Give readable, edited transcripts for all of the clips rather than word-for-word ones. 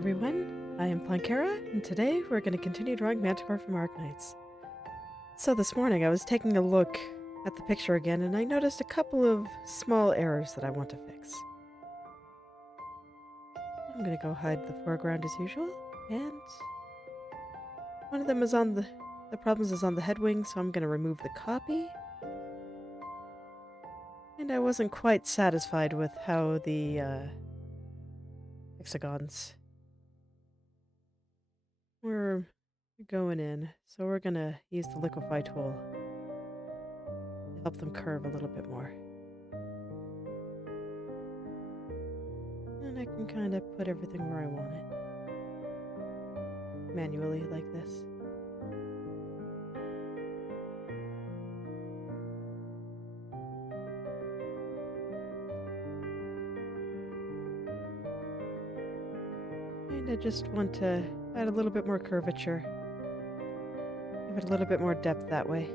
everyone, I am Plankera, and today we're going to continue drawing Manticore from Arknights. So this morning I was taking a look at the picture again and I noticed a couple of small errors that I want to fix. I'm going to go hide the foreground as usual, and one of them is on the problems is on the head wing, so I'm going to remove the copy. And I wasn't quite satisfied with how the hexagons were going in, so we're gonna use the liquefy tool to help them curve a little bit more. And I can kind of put everything where I want it. Manually, like this. And I just want to add a little bit more curvature. Give it a little bit more depth that way.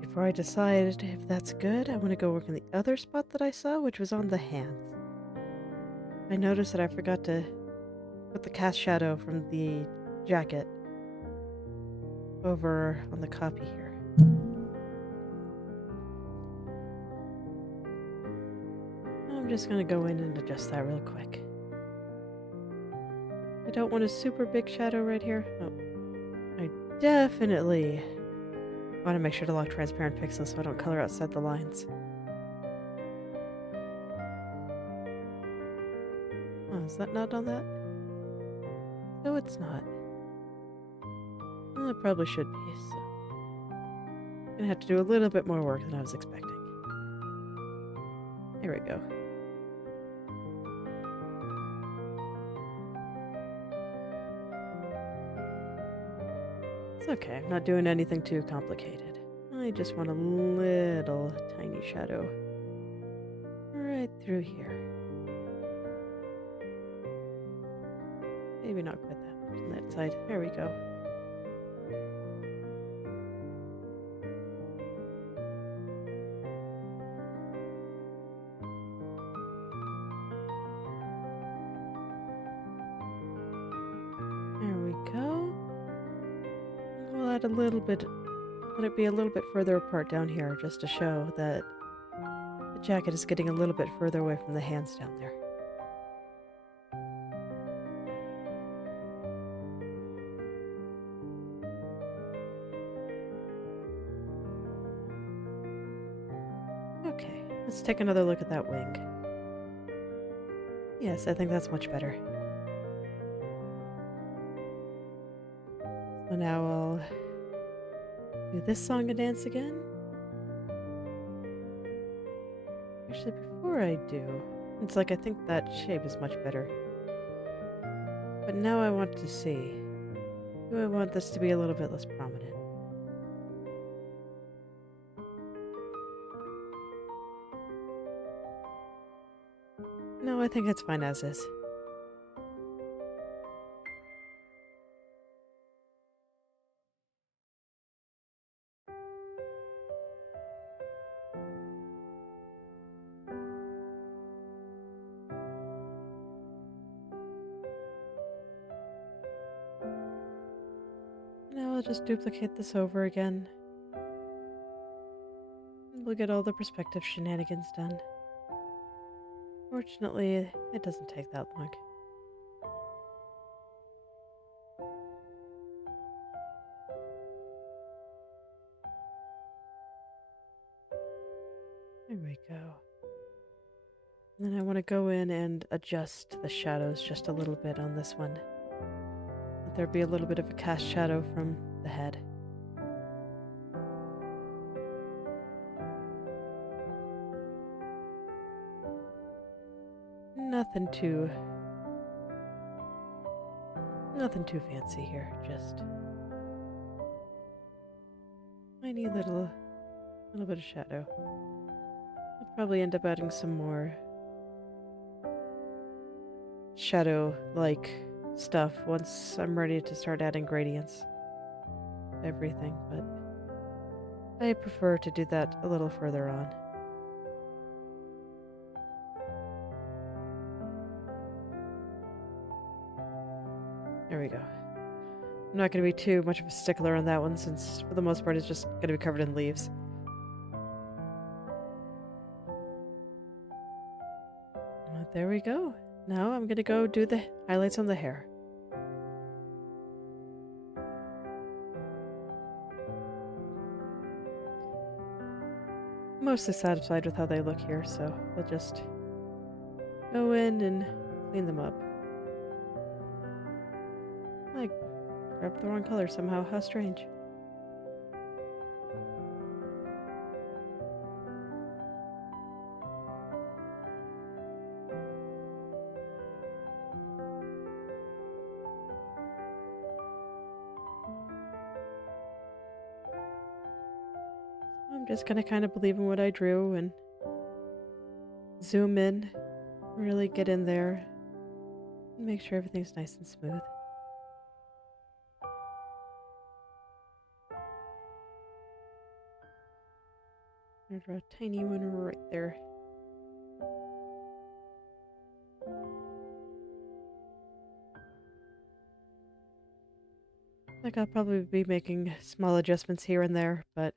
Before I decide if that's good, I want to go work on the other spot that I saw, which was on the hands. I noticed that I forgot to put the cast shadow from the jacket over on the copy here. I'm just going to go in and adjust that real quick. I don't want a super big shadow right here. Oh, I definitely want to make sure to lock transparent pixels so I don't color outside the lines. Oh, is that not on that? No, it's not. Well, it probably should be, so I'm gonna have to do a little bit more work than I was expecting. There we go. It's okay, I'm not doing anything too complicated. I just want a little tiny shadow right through here. Maybe not quite that much on that side. There we go. There we go. We'll add a little bit, let it be a little bit further apart down here just to show that the jacket is getting a little bit further away from the hands down there. Okay, let's take another look at that wing. Yes, I think that's much better. So now I'll do this song and dance again. Actually, before I do, it's like I think that shape is much better. But now I want to see, do I want this to be a little bit less prominent? No, I think it's fine as is. Now I'll just duplicate this over again. We'll get all the perspective shenanigans done. Fortunately, it doesn't take that long. There we go. And then I want to go in and adjust the shadows just a little bit on this one. Let there be a little bit of a cast shadow from the head. Nothing too fancy here, just tiny little bit of shadow up Probably end up adding some more shadow-like stuff once I'm ready to start adding gradients to everything, but I prefer to do that a little further on. There we go. I'm not going to be too much of a stickler on that one since for the most part it's just going to be covered in leaves. There we go. Now I'm going to go do the highlights on the hair. Mostly satisfied with how they look here, so I'll just go in and clean them up. I grabbed the wrong color somehow. How strange. I'm just gonna kind of believe in what I drew and zoom in, really get in there, and make sure everything's nice and smooth. I'm gonna draw a tiny one right there. Like I'll probably be making small adjustments here and there, but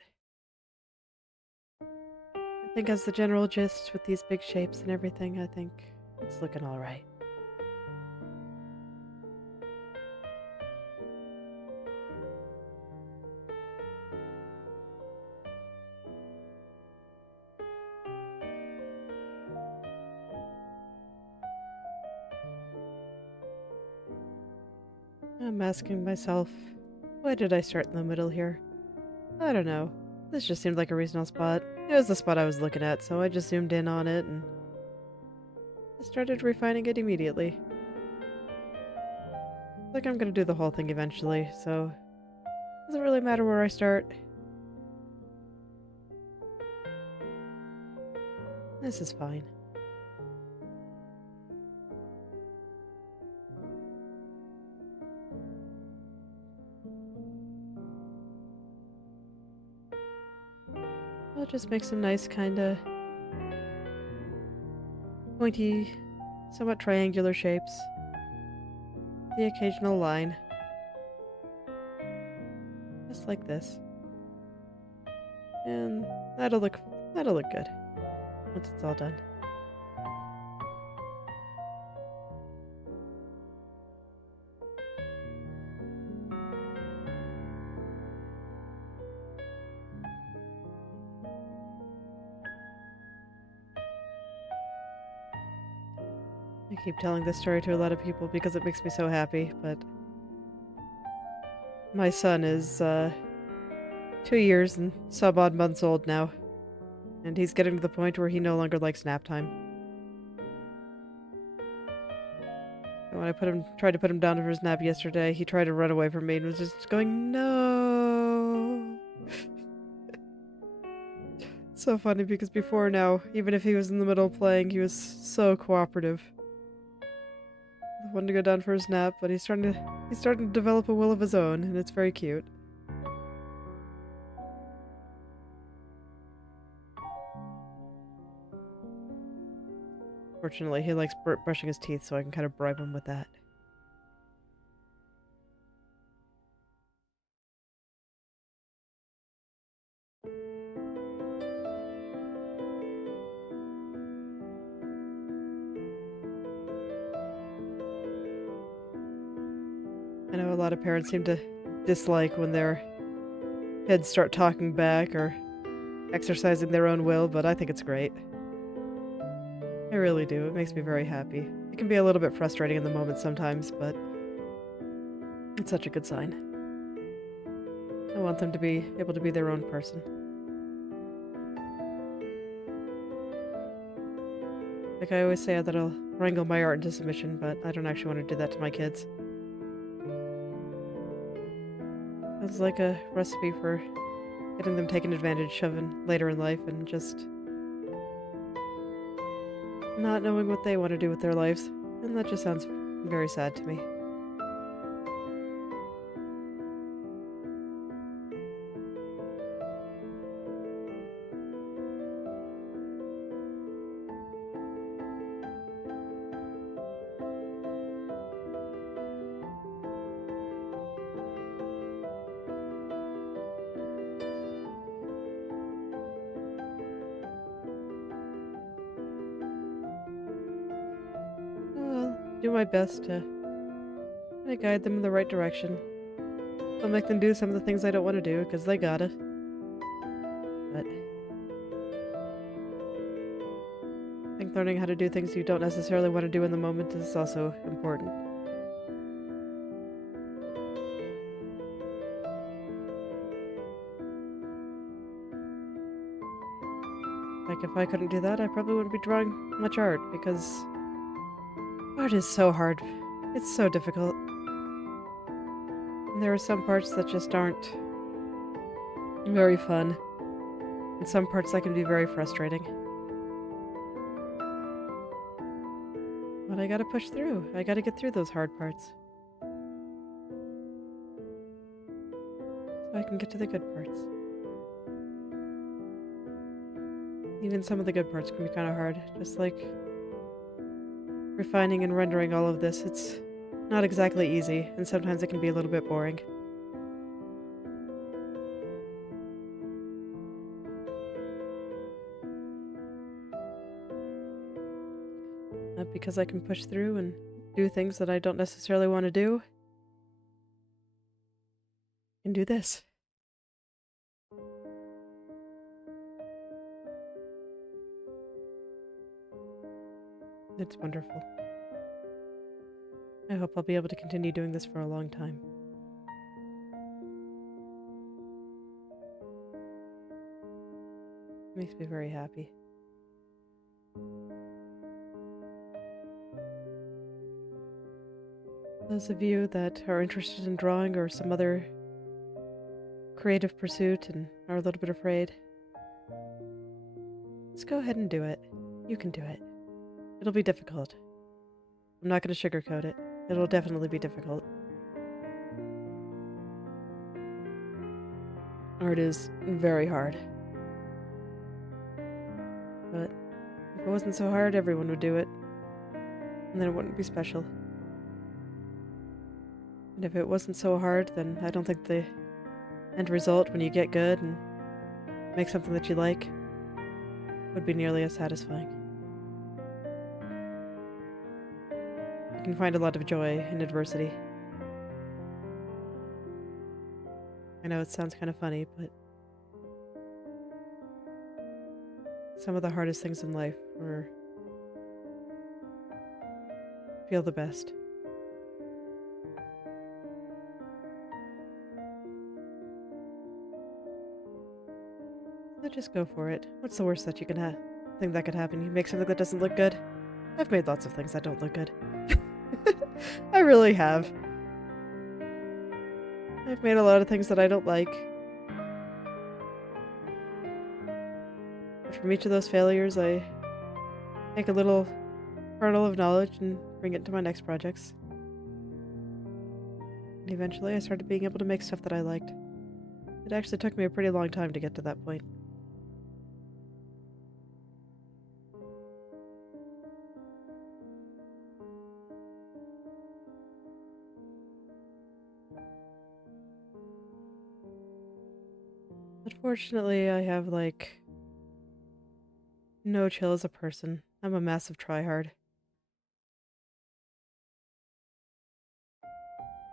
I think as the general gist with these big shapes and everything, I think it's looking alright. I'm asking myself, why did I start in the middle here? I don't know. This just seemed like a reasonable spot. It was the spot I was looking at, so I just zoomed in on it and I started refining it immediately. Like I'm gonna do the whole thing eventually, so it doesn't really matter where I start. This is fine. I'll just make some nice kinda pointy, somewhat triangular shapes. The occasional line. Just like this. And that'll look good once it's all done. I keep telling this story to a lot of people because it makes me so happy, but my son is 2 years and some odd months old now, and he's getting to the point where he no longer likes nap time. And when I tried to put him down for his nap yesterday, he tried to run away from me and was just going, no. So funny because before now, even if he was in the middle of playing, he was so cooperative. Wanted to go down for his nap, but he's starting to develop a will of his own, and it's very cute. Fortunately, he likes brushing his teeth, so I can kind of bribe him with that. I know a lot of parents seem to dislike when their kids start talking back or exercising their own will, but I think it's great. I really do. It makes me very happy. It can be a little bit frustrating in the moment sometimes, but it's such a good sign. I want them to be able to be their own person. Like I always say that I'll wrangle my art into submission, but I don't actually want to do that to my kids. It's like a recipe for getting them taken advantage of later in life and just not knowing what they want to do with their lives. And that just sounds very sad to me. I'll do my best to kinda guide them in the right direction. I'll make them do some of the things I don't want to do, because they gotta. But I think learning how to do things you don't necessarily want to do in the moment is also important. Like, if I couldn't do that, I probably wouldn't be drawing much art, because art is so hard. It's so difficult. And there are some parts that just aren't very fun, and some parts that can be very frustrating. But I gotta push through. I gotta get through those hard parts, so I can get to the good parts. Even some of the good parts can be kind of hard, just like refining and rendering all of this. It's not exactly easy, and sometimes it can be a little bit boring. But because I can push through and do things that I don't necessarily want to do, I can do this. It's wonderful. I hope I'll be able to continue doing this for a long time. It makes me very happy. Those of you that are interested in drawing or some other creative pursuit and are a little bit afraid, just go ahead and do it. You can do it. It'll be difficult. I'm not going to sugarcoat it. It'll definitely be difficult. Art is very hard. But if it wasn't so hard, everyone would do it. And then it wouldn't be special. And if it wasn't so hard, then I don't think the end result, when you get good and make something that you like, would be nearly as satisfying. You can find a lot of joy in adversity. I know it sounds kind of funny, but some of the hardest things in life feel the best. So just go for it. What's the worst that you can thing that could happen? You make something that doesn't look good? I've made lots of things that don't look good. I really have. I've made a lot of things that I don't like. But from each of those failures, I take a little kernel of knowledge and bring it to my next projects. And eventually I started being able to make stuff that I liked. It actually took me a pretty long time to get to that point. Unfortunately, I have, like, no chill as a person. I'm a massive tryhard.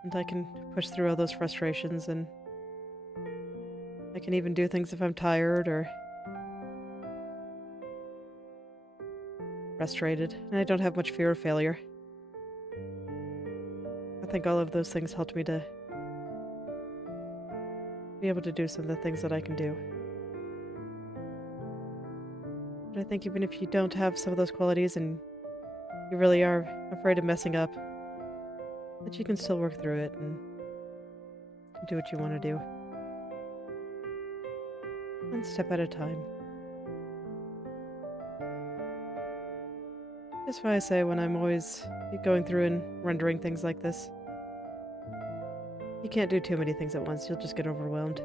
And I can push through all those frustrations, and I can even do things if I'm tired or frustrated, and I don't have much fear of failure. I think all of those things helped me to be able to do some of the things that I can do. But I think even if you don't have some of those qualities and you really are afraid of messing up, that you can still work through it and do what you want to do. One step at a time. That's why I say when I'm always going through and rendering things like this, you can't do too many things at once, you'll just get overwhelmed.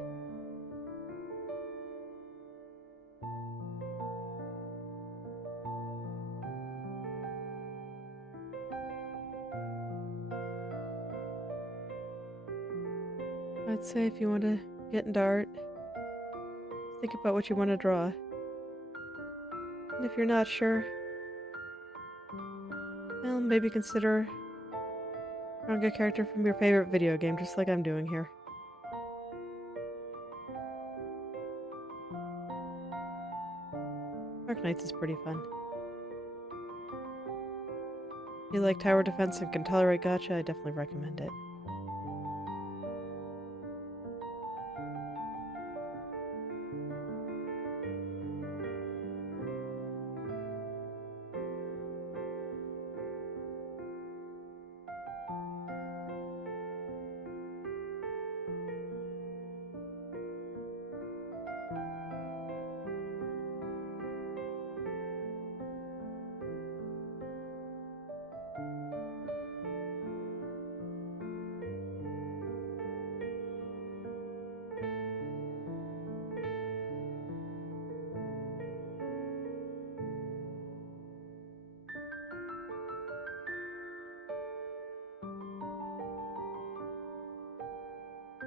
I'd say if you want to get into art, think about what you want to draw. And if you're not sure, well, maybe consider drawing a character from your favorite video game, just like I'm doing here. Arknights is pretty fun. If you like tower defense and can tolerate gacha, I definitely recommend it.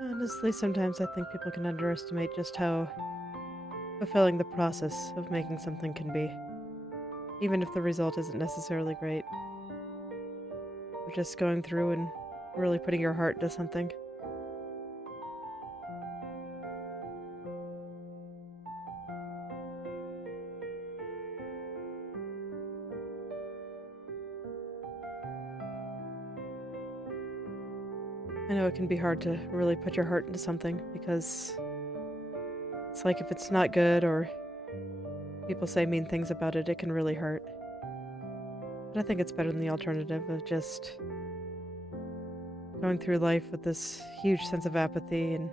Honestly, sometimes I think people can underestimate just how fulfilling the process of making something can be, even if the result isn't necessarily great. Or just going through and really putting your heart into something. I know it can be hard to really put your heart into something because it's like if it's not good or people say mean things about it, it can really hurt. But I think it's better than the alternative of just going through life with this huge sense of apathy and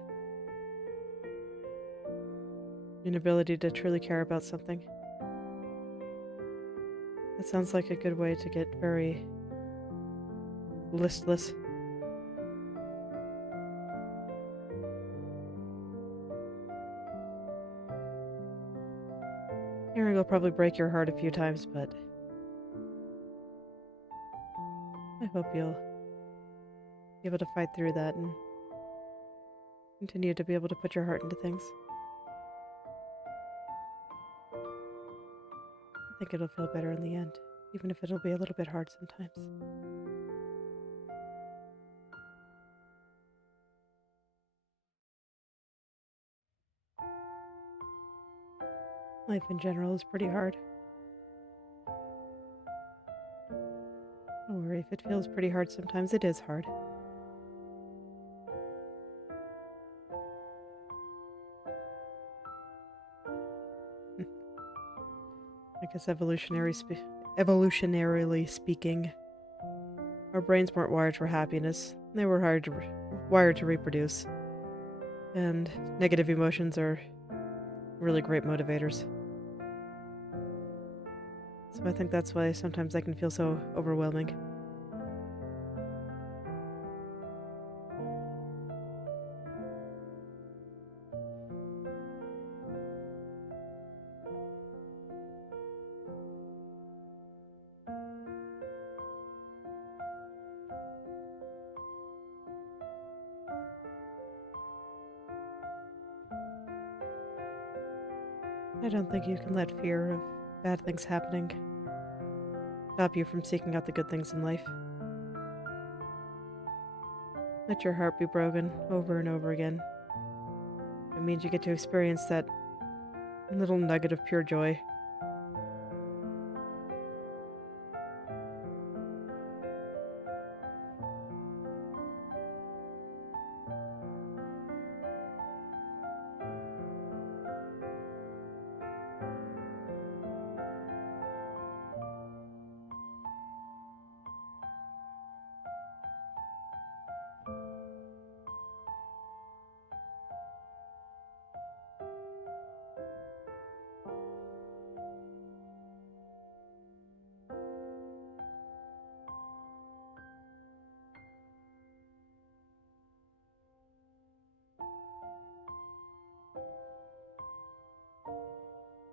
inability to truly care about something. It sounds like a good way to get very listless. Hearing will probably break your heart a few times, but I hope you'll be able to fight through that and continue to be able to put your heart into things. I think it'll feel better in the end, even if it'll be a little bit hard sometimes. Life in general is pretty hard. Don't worry, if it feels pretty hard sometimes, it is hard. I guess evolutionarily speaking, our brains weren't wired for happiness. They were wired to reproduce. And negative emotions are really great motivators. So I think that's why sometimes they can feel so overwhelming. I don't think you can let fear of bad things happening stop you from seeking out the good things in life. Let your heart be broken over and over again. It means you get to experience that little nugget of pure joy.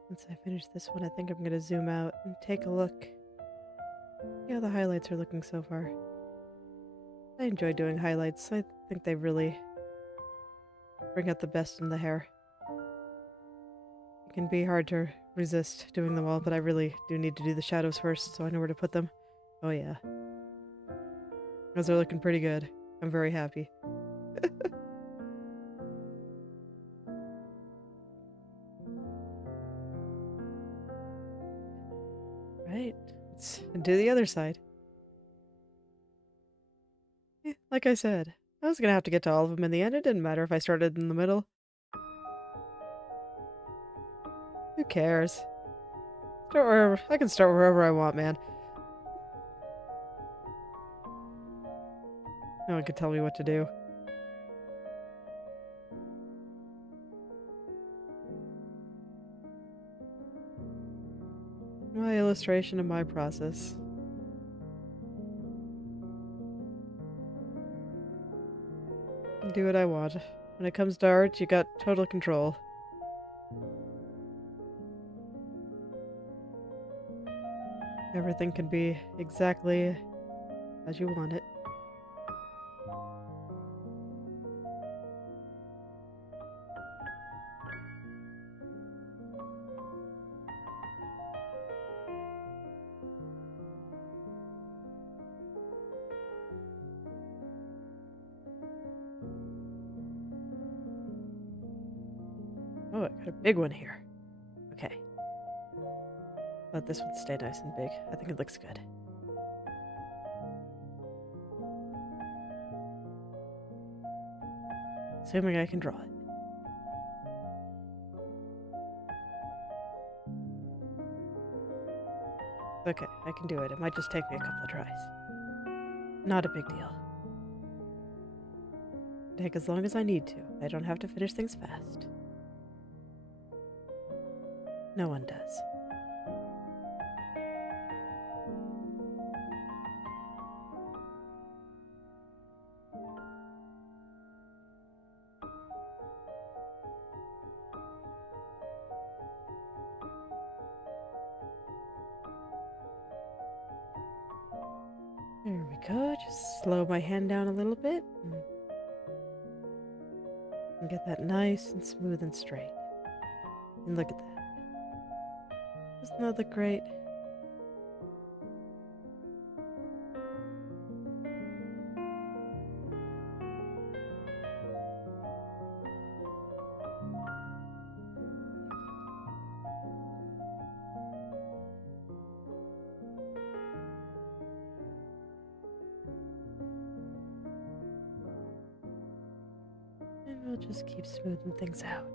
Once I finish this one, I think I'm gonna zoom out and take a look. See how the highlights are looking so far. I enjoy doing highlights. I think they really bring out the best in the hair. It can be hard to resist doing them all, but I really do need to do the shadows first so I know where to put them. Oh yeah. Those are looking pretty good. I'm very happy. Right, let's do the other side. Yeah, like I said, I was gonna have to get to all of them in the end. It didn't matter if I started in the middle. Who cares? Start wherever. I can start wherever I want, man. No one can tell me what to do. My illustration of my process. Do what I want. When it comes to art, you got total control. Everything can be exactly as you want it. Oh, I got a big one here. Okay. Let this one stay nice and big. I think it looks good. Assuming I can draw it. Okay, I can do it. It might just take me a couple of tries. Not a big deal. Take as long as I need to. I don't have to finish things fast. No one does. There we go. Just slow my hand down a little bit and get that nice and smooth and straight. And look at that. Doesn't that look great? And we'll just keep smoothing things out.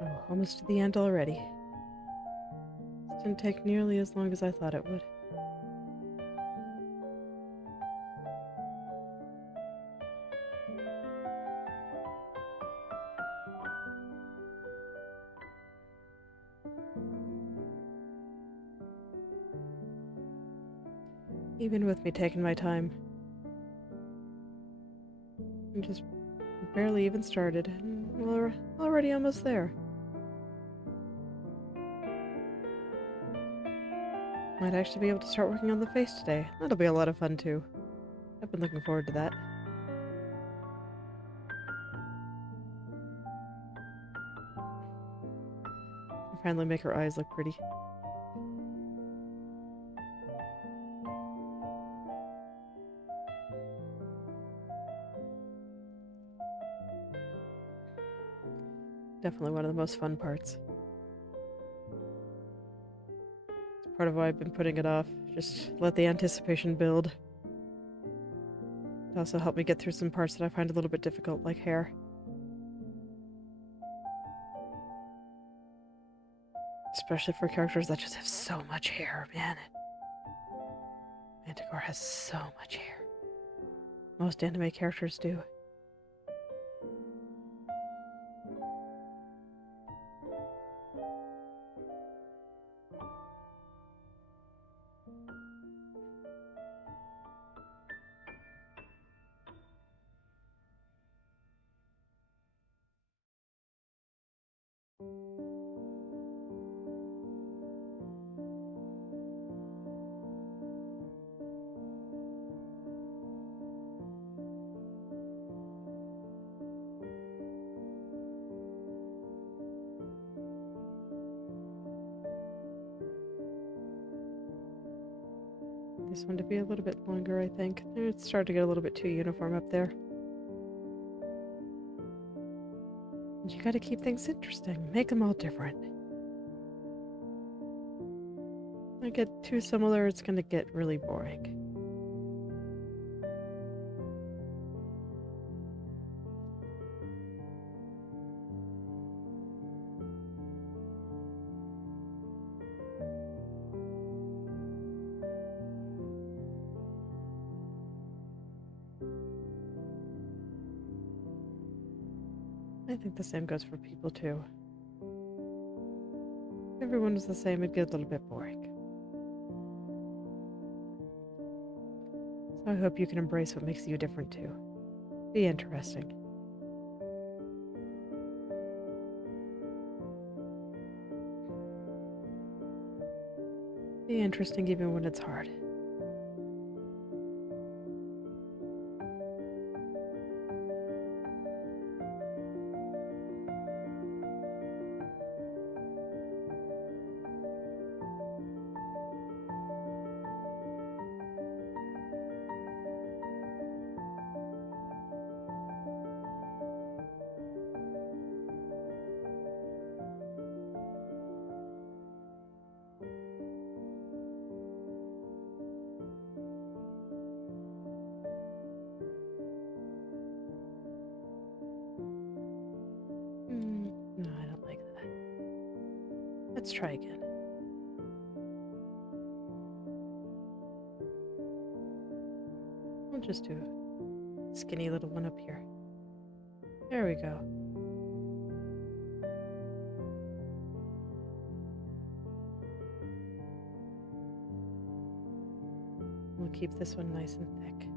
Oh, almost to the end already. This didn't take nearly as long as I thought it would. Even with me taking my time. I'm just barely even started, and we're already almost there. Might actually be able to start working on the face today. That'll be a lot of fun too. I've been looking forward to that. Finally make her eyes look pretty. Definitely one of the most fun parts. It's part of why I've been putting it off. Just let the anticipation build. It also helped me get through some parts that I find a little bit difficult, like hair. Especially for characters that just have so much hair, man. Manticore has so much hair. Most anime characters do. This one to be a little bit longer, I think. It's starting to get a little bit too uniform up there. You gotta keep things interesting. Make them all different. If I get too similar, it's gonna get really boring. I think the same goes for people too. If everyone was the same, it'd get a little bit boring. So I hope you can embrace what makes you different too. Be interesting. Be interesting even when it's hard. No, I don't like that. Let's try again. We'll just do a skinny little one up here. There we go. We'll keep this one nice and thick.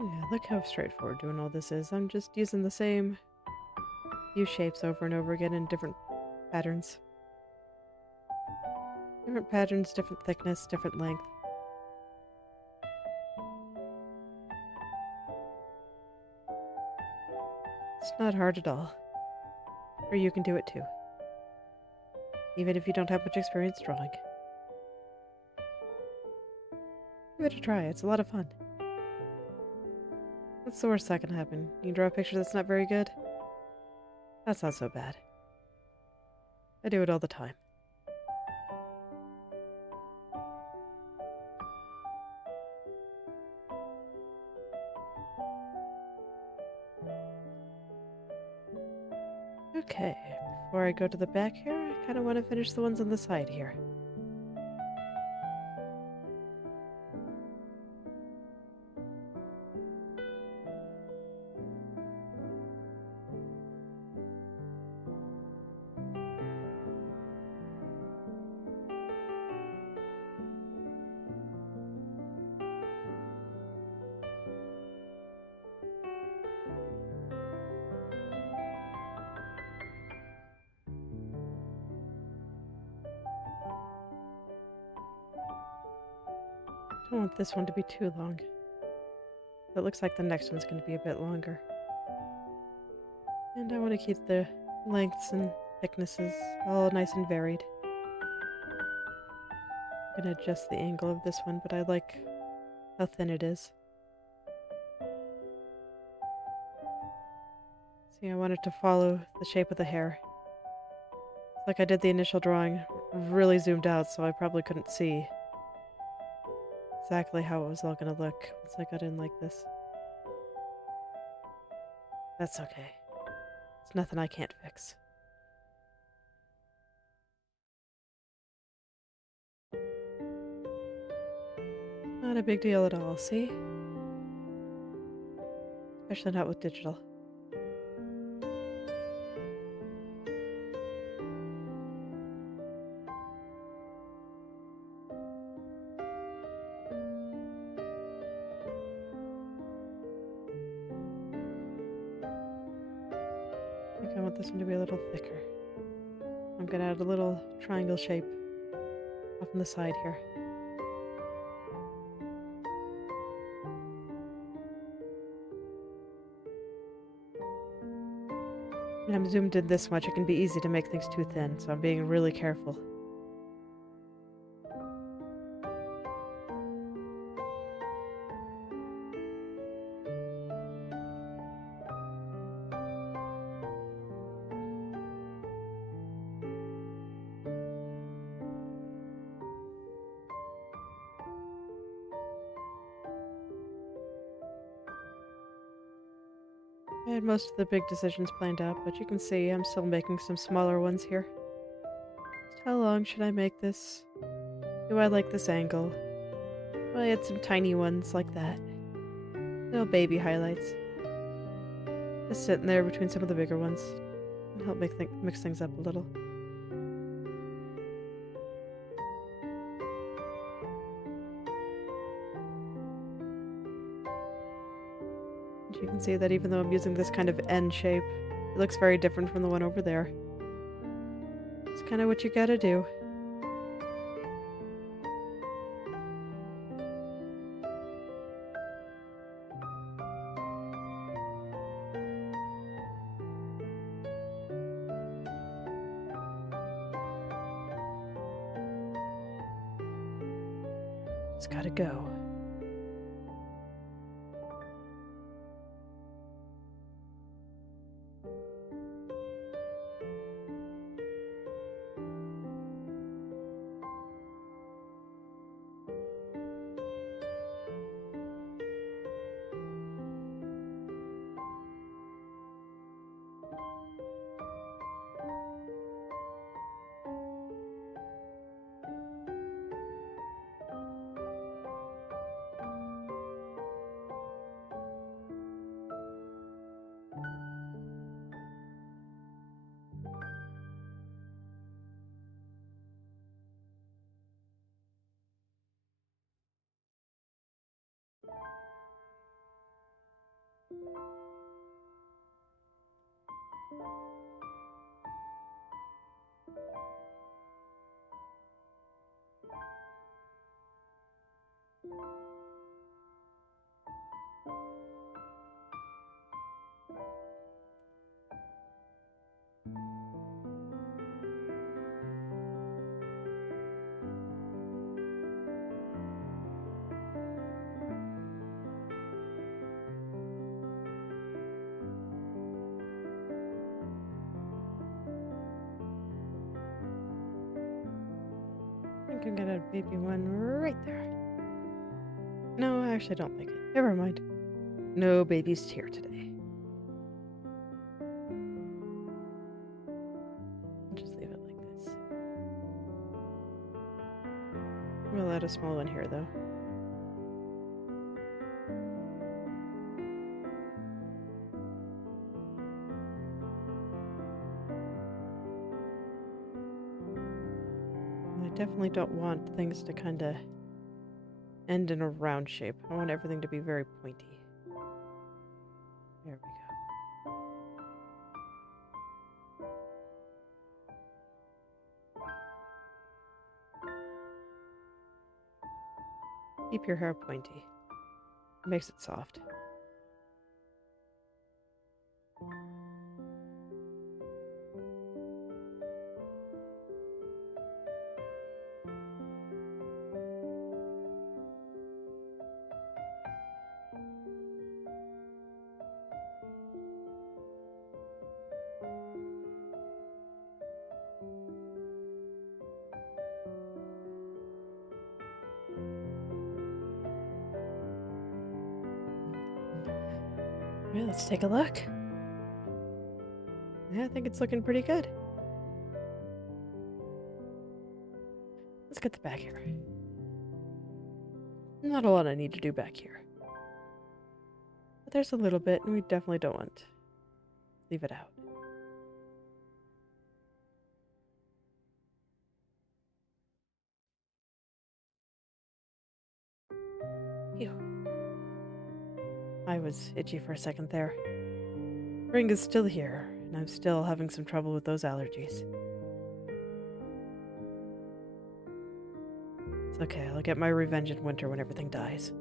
Yeah, look how straightforward doing all this is. I'm just using the same few shapes over and over again in different patterns. Different patterns, different thickness, different length. It's not hard at all. Or you can do it too. Even if you don't have much experience drawing. Give it a try, it's a lot of fun. What's the worst that can happen? You draw a picture that's not very good? That's not so bad. I do it all the time. Okay, before I go to the back here, I kind of want to finish the ones on the side here. I don't want this one to be too long. It looks like the next one's going to be a bit longer. And I want to keep the lengths and thicknesses all nice and varied. I'm going to adjust the angle of this one, but I like how thin it is. See, I wanted to follow the shape of the hair. It's like I did the initial drawing, really zoomed out, so I probably couldn't see exactly how it was all going to look once I got in like this. That's okay. It's nothing I can't fix. Not a big deal at all, see? Especially not with digital. I think I want this one to be a little thicker. I'm gonna add a little triangle shape up on the side here. When I'm zoomed in this much, it can be easy to make things too thin, so I'm being really careful. I had most of the big decisions planned out, but you can see I'm still making some smaller ones here. Just how long should I make this? Do I like this angle? Well, I had some tiny ones like that. Little baby highlights. Just sitting there between some of the bigger ones. And help mix things up a little. You can see that even though I'm using this kind of N shape, it looks very different from the one over there. It's kind of what you gotta do. Just gotta go. I think I'm gonna have baby one right there. No, I actually don't like it. Never mind. No babies here today. just leave it like this. We'll add a small one here, though. I definitely don't want things to kind of end in a round shape. I want everything to be very pointy. There we go. Keep your hair pointy. It makes it soft. Well, let's take a look. Yeah, I think it's looking pretty good. Let's get the back hair. Not a lot I need to do back here. But there's a little bit, and we definitely don't want to leave it out. Phew. I was itchy for a second there. Spring is still here, and I'm still having some trouble with those allergies. It's okay, I'll get my revenge in winter when everything dies.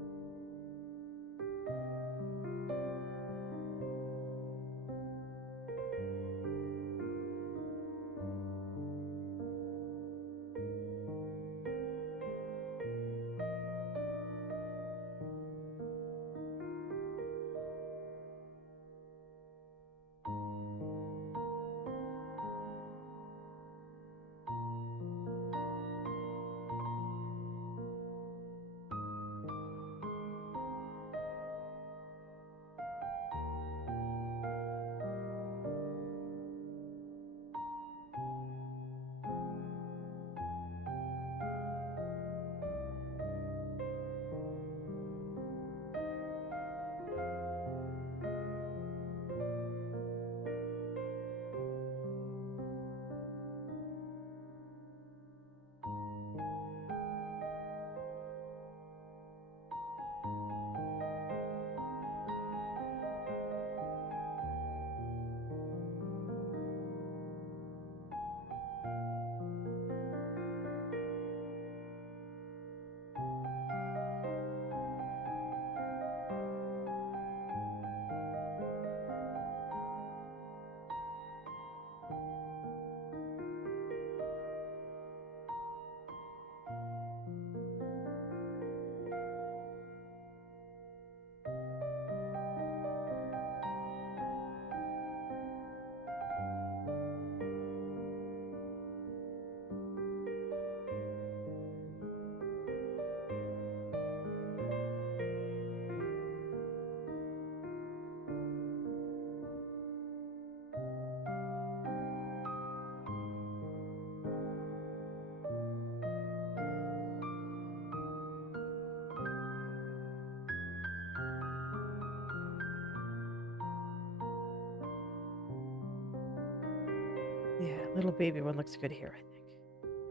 Yeah, little baby one looks good here, I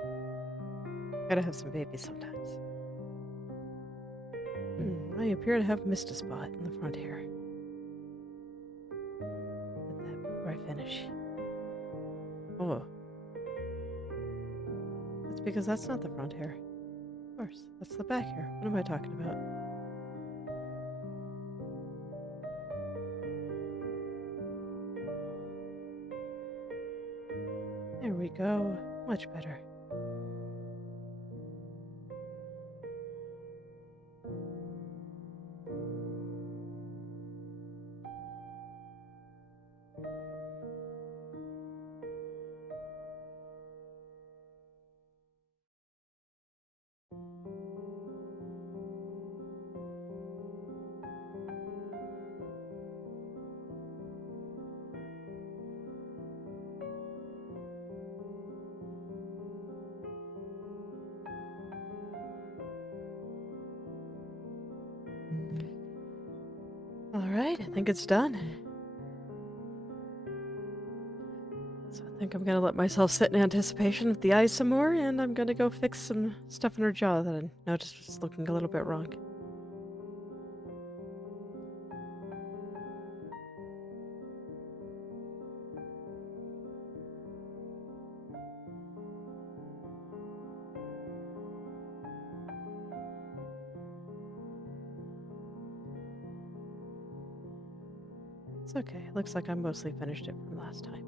think. Gotta have some babies sometimes. I appear to have missed a spot in the front hair. Get that before I finish. Oh. That's because that's not the front hair. Of course, that's the back hair. What am I talking about? There we go. Much better. Alright, I think it's done. So I think I'm gonna let myself sit in anticipation of the eyes some more, and I'm gonna go fix some stuff in her jaw that I noticed was looking a little bit wrong. It's okay. Looks like I mostly finished it from last time.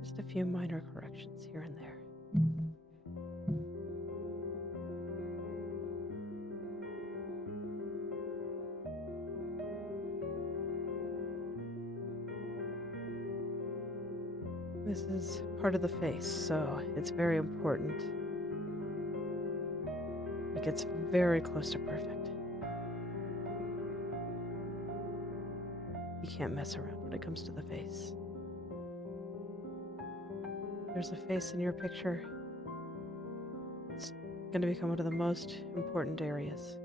Just a few minor corrections here and there. This is part of the face, so it's very important. It gets very close to perfect. You can't mess around when it comes to the face. There's a face in your picture. It's going to become one of the most important areas.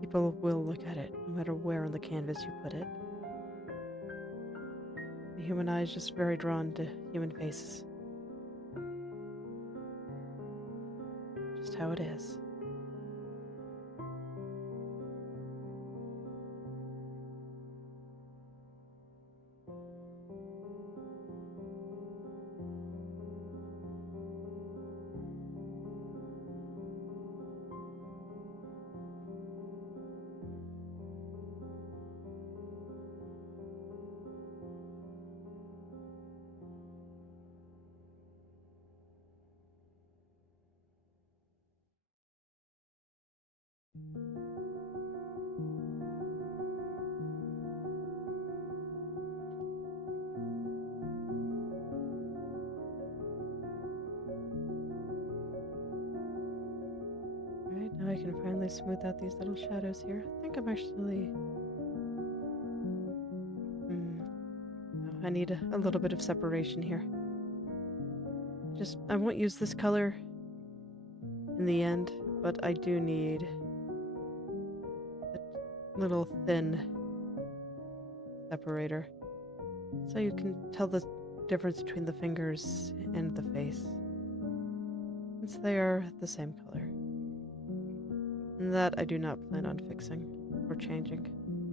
People will look at it no matter where on the canvas you put it. The human eye is just very drawn to human faces. Just how it is. Alright, now I can finally smooth out these little shadows here. I think I'm actually... I need a little bit of separation here. I won't use this color in the end, but I do need a little thin separator so you can tell the difference between the fingers and the face, since they are the same color. And that I do not plan on fixing or changing,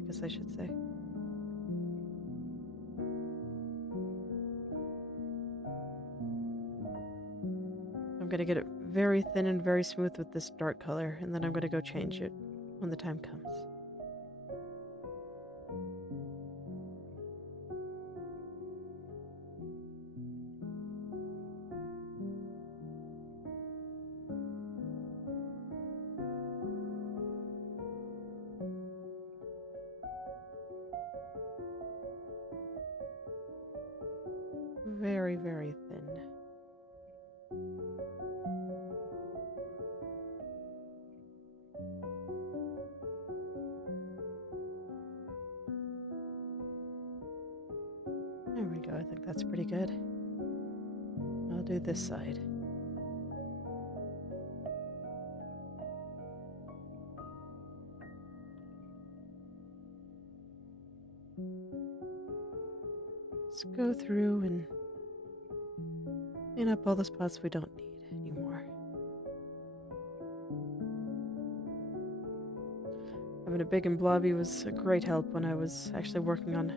I guess I should say. I'm going to get it very thin and very smooth with this dark color, and then I'm going to go change it when the time comes. Very, very thin. There we go, I think that's pretty good. I'll do this side. Let's go through and clean up all the spots we don't need anymore. Having a big and blobby was a great help when I was actually working on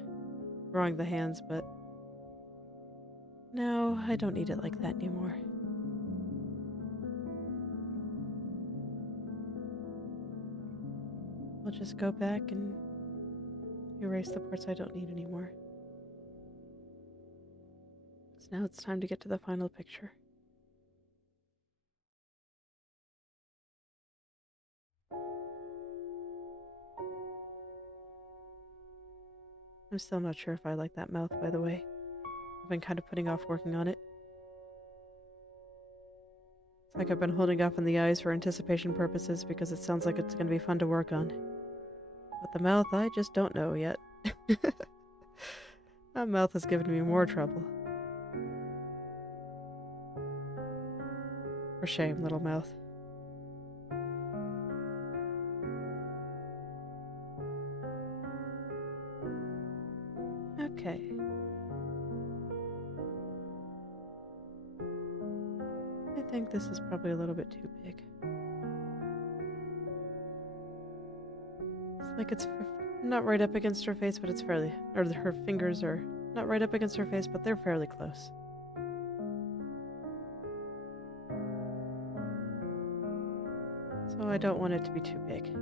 drawing the hands, but now I don't need it like that anymore. I'll just go back and erase the parts I don't need anymore. So now it's time to get to the final picture. I'm still not sure if I like that mouth, by the way. I've been kind of putting off working on it. It's like I've been holding off on the eyes for anticipation purposes because it sounds like it's going to be fun to work on. But the mouth, I just don't know yet. That mouth has given me more trouble. For shame, little mouth. think this is probably a little bit too big. It's like it's not right up against her face, but it's fairly... Or her fingers are not right up against her face, but they're fairly close. So I don't want it to be too big.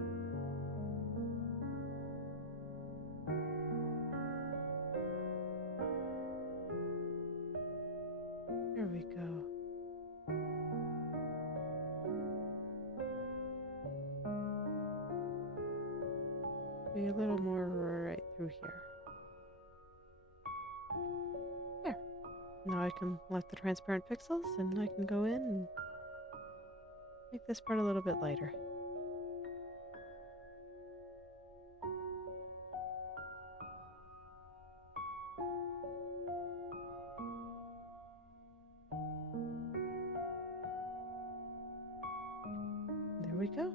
There we go. Be a little more right through here. There. Now I can select the transparent pixels and I can go in and make this part a little bit lighter. There we go.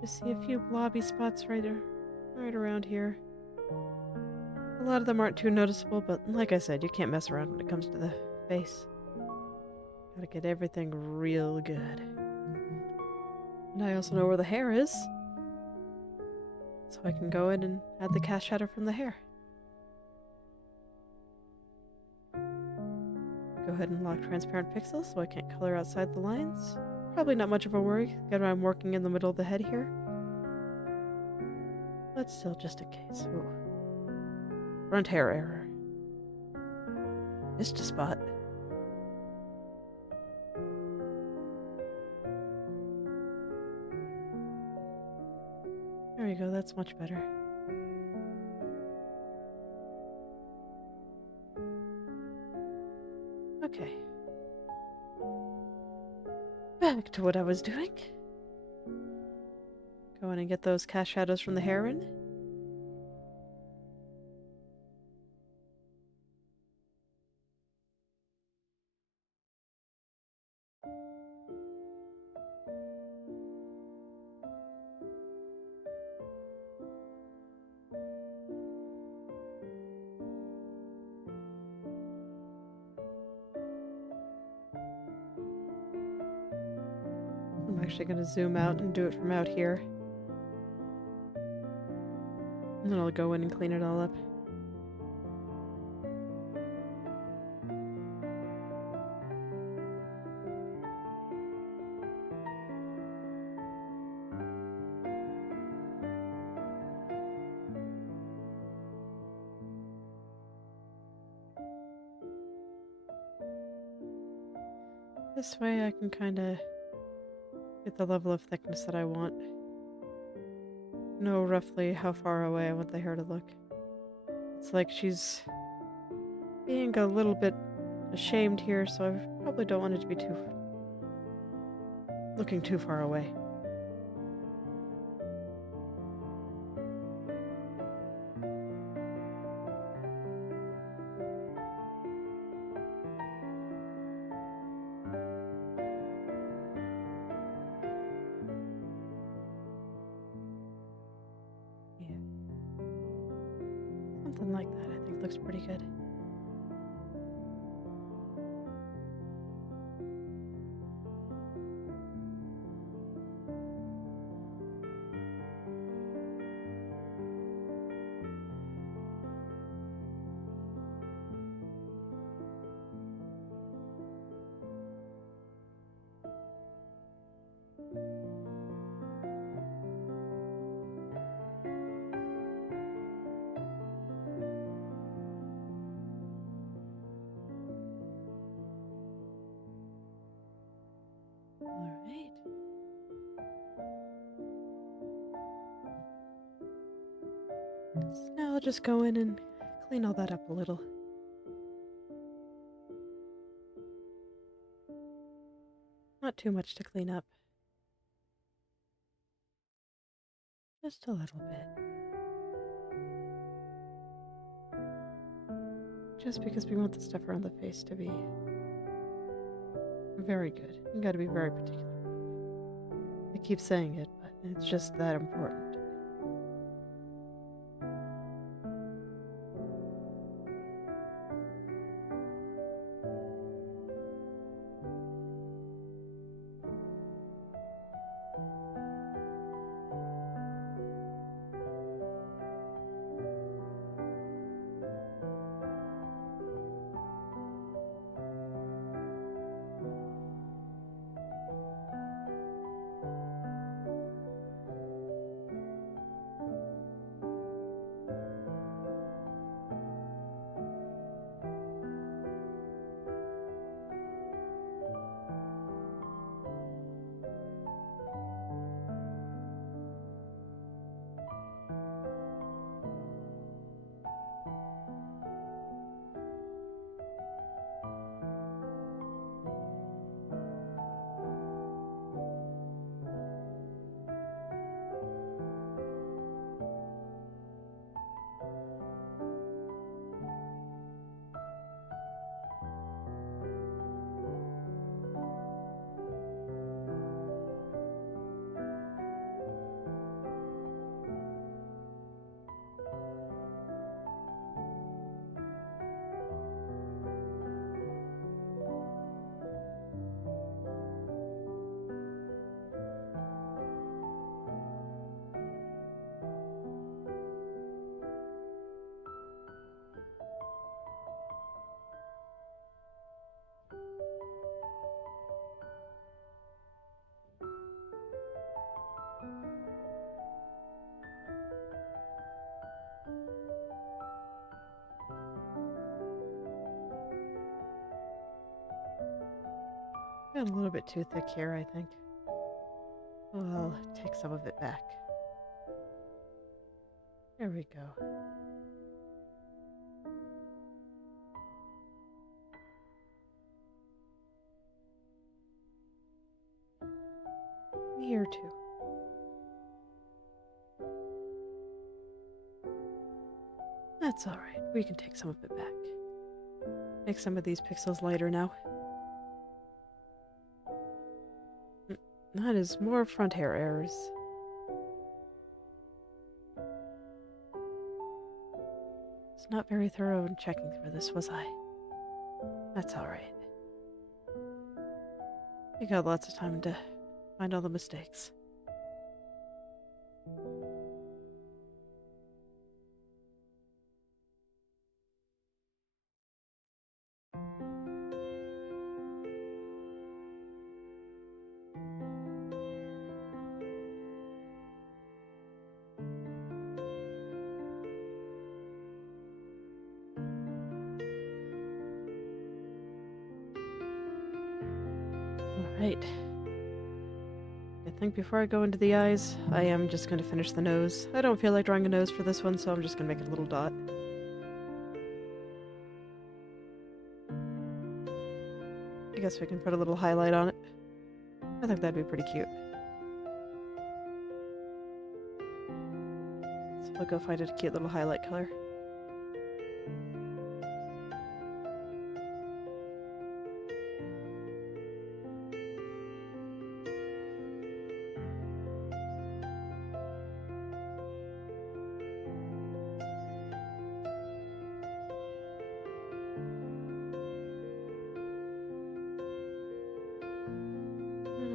Just see a few blobby spots right around here. A lot of them aren't too noticeable, but like I said, you can't mess around when it comes to the face. Gotta get everything real good. And I also know where the hair is, so I can go in and add the cast shadow from the hair. Go ahead and lock transparent pixels so I can't color outside the lines. Probably not much of a worry, given I'm working in the middle of the head here. But still, just in case. Ooh. Front hair error. Missed a spot. There we go, that's much better. Okay. Back to what I was doing. Go in and get those cast shadows from the hair in. I'm actually going to zoom out and do it from out here. And then I'll go in and clean it all up. This way I can kind of get the level of thickness that I want. Know roughly how far away I want the hair to look. It's like she's being a little bit ashamed here, so I probably don't want it to be looking too far away. Yeah. Something like that I think looks pretty good. Alright. So now I'll just go in and clean all that up a little. Not too much to clean up. Just a little bit. Just because we want the stuff around the face to be very good. You gotta be very particular. The keep saying it, but it's just that important. Got a little bit too thick here, I think. Well, I'll take some of it back. There we go. Here too. That's alright. We can take some of it back. Make some of these pixels lighter now. That is more front hair errors. It's not very thorough in checking for this, was I? That's alright. We got lots of time to find all the mistakes. Alright. I think before I go into the eyes, I am just going to finish the nose. I don't feel like drawing a nose for this one, so I'm just going to make a little dot. I guess we can put a little highlight on it. I think that'd be pretty cute. So we'll go find a cute little highlight color.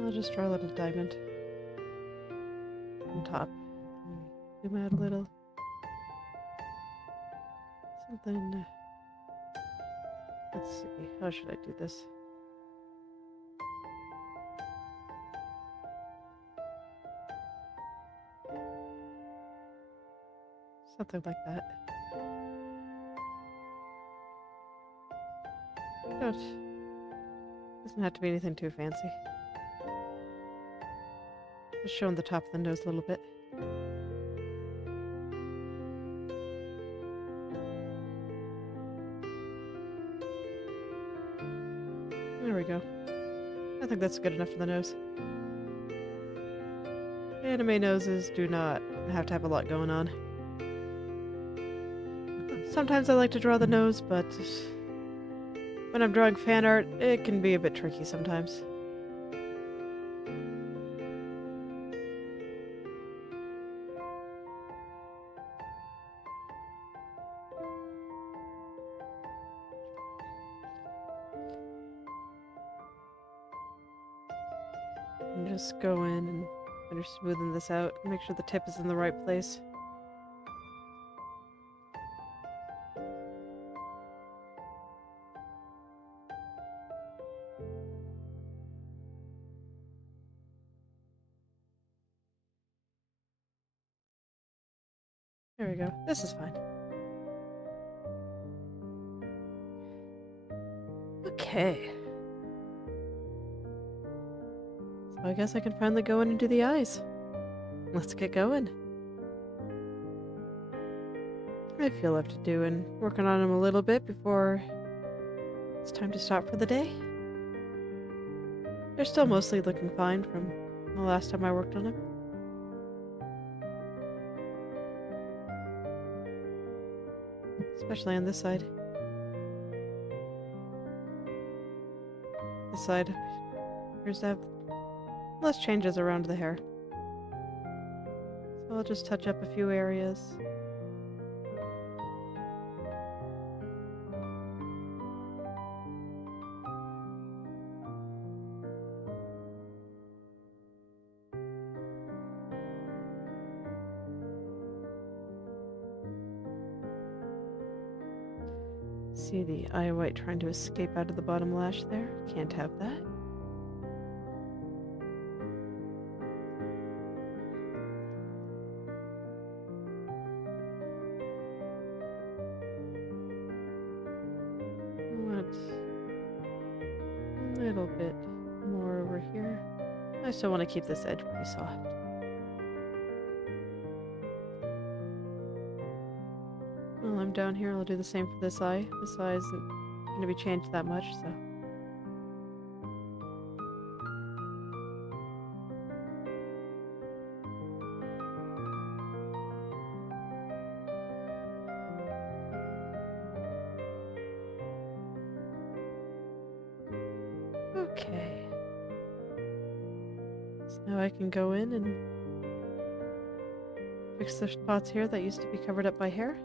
I'll just draw a little diamond on top. Zoom out a little. Something. Let's see. How should I do this? Something like that. Doesn't have to be anything too fancy. Just showing the top of the nose a little bit. There we go. I think that's good enough for the nose. Anime noses do not have to have a lot going on. Sometimes I like to draw the nose, but when I'm drawing fan art, it can be a bit tricky sometimes. And just go in and finish smoothing this out. Make sure the tip is in the right place. There we go. This is fine. Okay. So I guess I can finally go in and do the eyes. Let's get going. I have a few left to do and working on them a little bit before it's time to stop for the day. They're still mostly looking fine from the last time I worked on them. Especially on this side. This side appears to have less changes around the hair. So I'll just touch up a few areas. See the eye white trying to escape out of the bottom lash there? Can't have that. What? A little bit more over here. I still want to keep this edge pretty soft. While I'm down here, I'll do the same for this eye. This eye isn't going to be changed that much, so. Okay. So now I can go in and fix the spots here that used to be covered up by hair.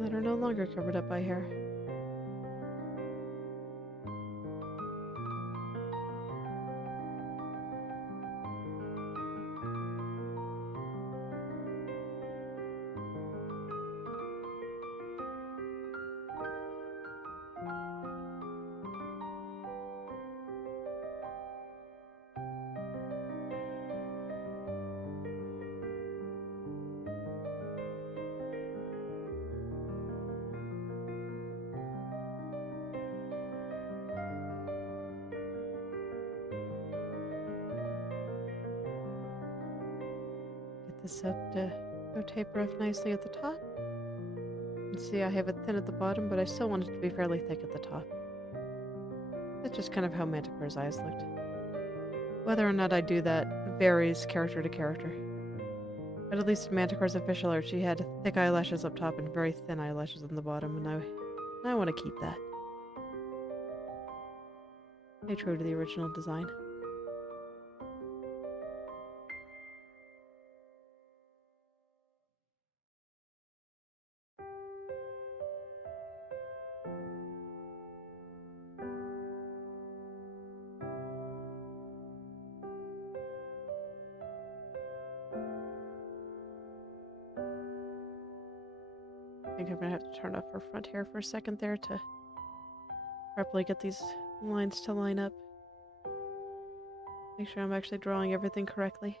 That are no longer covered up by hair. This up to go taper off nicely at the top. And see, I have it thin at the bottom, but I still want it to be fairly thick at the top. That's just kind of how Manticore's eyes looked. Whether or not I do that varies character to character. But at least in Manticore's official art, she had thick eyelashes up top and very thin eyelashes on the bottom, and I want to keep that. Stay true to the original design. I think I'm gonna have to turn off her front hair for a second there to properly get these lines to line up. Make sure I'm actually drawing everything correctly.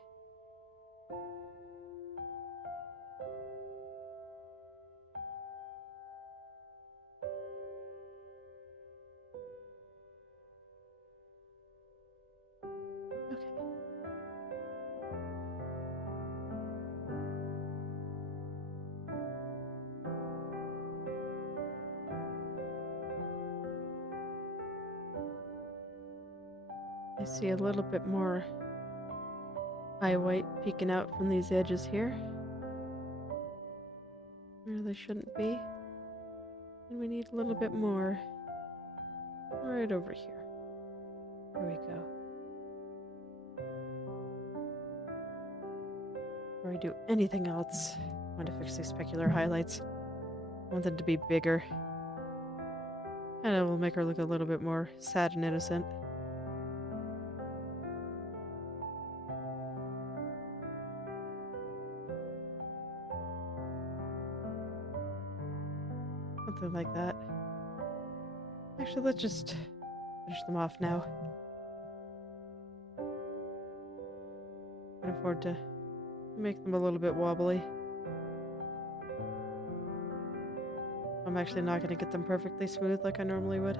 Okay. I see a little bit more eye white peeking out from these edges here. Where they shouldn't be. And we need a little bit more right over here. There we go. Before I do anything else, I want to fix these specular highlights. I want them to be bigger. And it will make her look a little bit more sad and innocent. Something like that. Actually, let's just finish them off now. I can afford to make them a little bit wobbly. I'm actually not going to get them perfectly smooth like I normally would.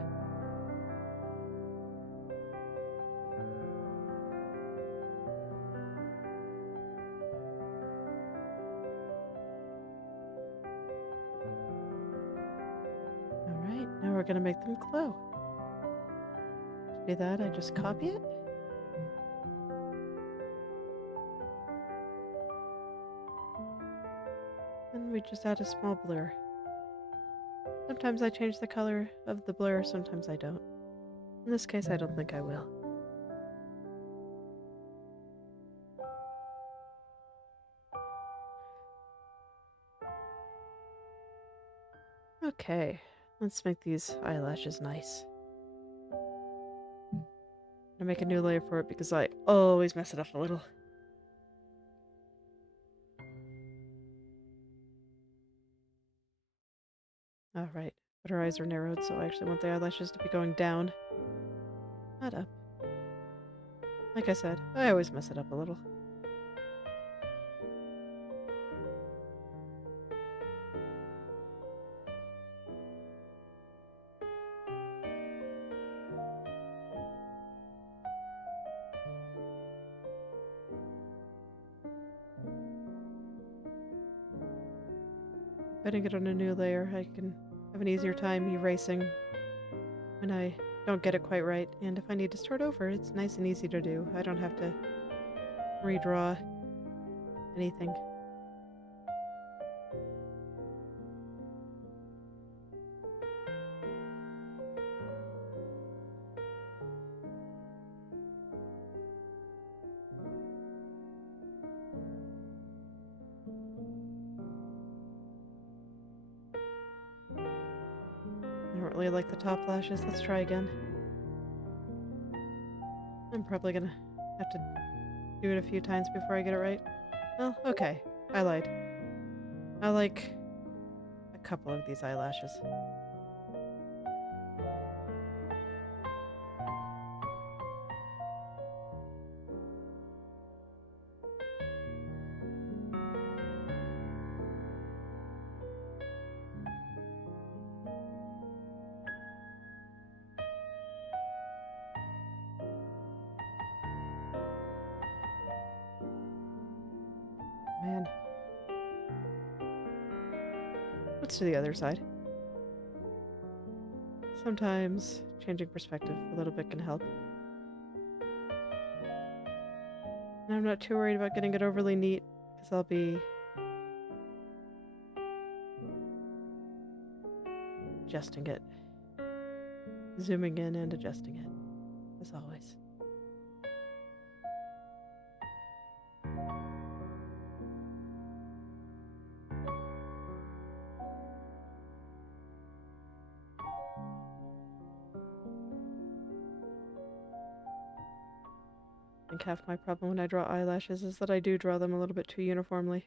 Alright, now we're going to make them glow. To do that, I just copy it. And we just add a small blur. Sometimes I change the color of the blur, sometimes I don't. In this case, I don't think I will. Okay, let's make these eyelashes nice. I'm gonna make a new layer for it because I always mess it up a little. Alright, but her eyes are narrowed, so I actually want the eyelashes to be going down, not up. Like I said, I always mess it up a little. Putting it on a new layer, I can have an easier time erasing when I don't get it quite right, and if I need to start over, it's nice and easy to do. I don't have to redraw anything. I don't really like the top lashes. Let's try again. I'm probably gonna have to do it a few times before I get it right. Well, okay. I lied. I like a couple of these eyelashes. Man. Let's do the other side. Sometimes changing perspective a little bit can help. And I'm not too worried about getting it overly neat, because I'll be adjusting it. Zooming in and adjusting it, as always. I think half my problem when I draw eyelashes is that I do draw them a little bit too uniformly.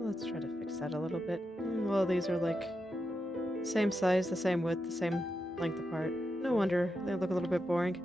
Let's try to fix that a little bit. Well, these are like same size, the same width, the same length apart. No wonder they look a little bit boring.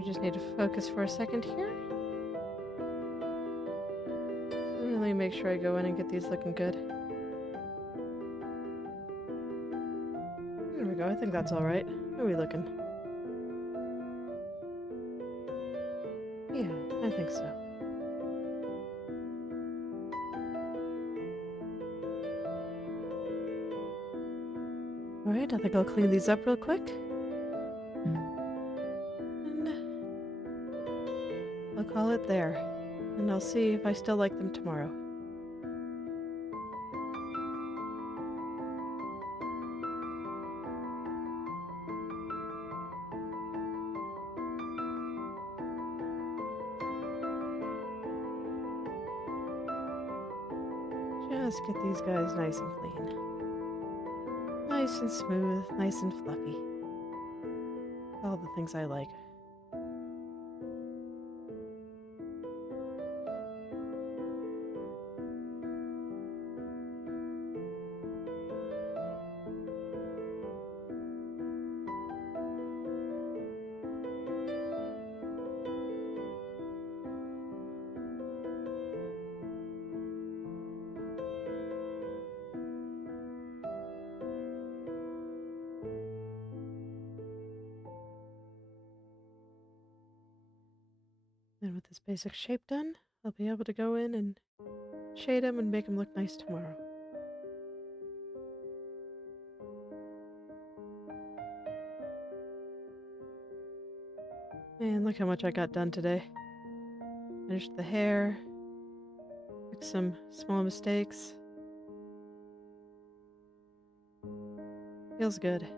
We just need to focus for a second here. Really make sure I go in and get these looking good. There we go, I think that's alright. How are we looking? Yeah, I think so. Alright, I think I'll clean these up real quick. And I'll call it there. And I'll see if I still like them tomorrow. Just get these guys nice and clean. Nice and smooth, nice and fluffy. All the things I like. And with this basic shape done, I'll be able to go in and shade them and make them look nice tomorrow. Man, look how much I got done today. Finished the hair, fixed some small mistakes. Feels good.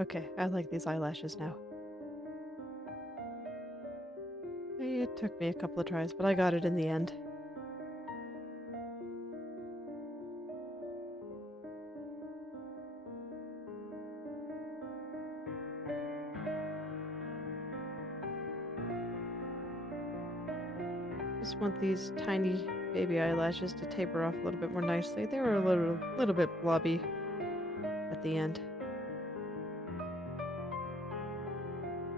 Okay, I like these eyelashes now. It took me a couple of tries, but I got it in the end. Just want these tiny baby eyelashes to taper off a little bit more nicely. They were a little bit blobby at the end.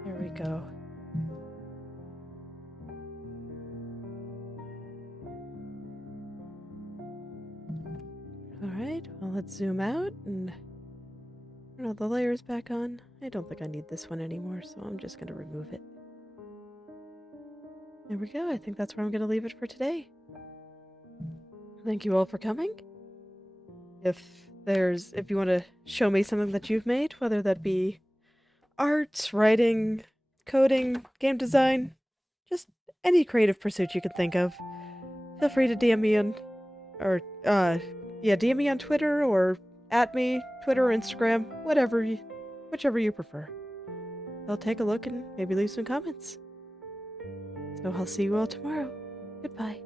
There we go. Alright, well let's zoom out and turn all the layers back on. I don't think I need this one anymore, so I'm just going to remove it. There we go. I think that's where I'm going to leave it for today. Thank you all for coming. If you want to show me something that you've made, whether that be art, writing, coding, game design, just any creative pursuit you can think of, feel free to DM me on, DM me on Twitter or at me, Twitter or Instagram, whichever you prefer. I'll take a look and maybe leave some comments. So I'll see you all tomorrow. Goodbye.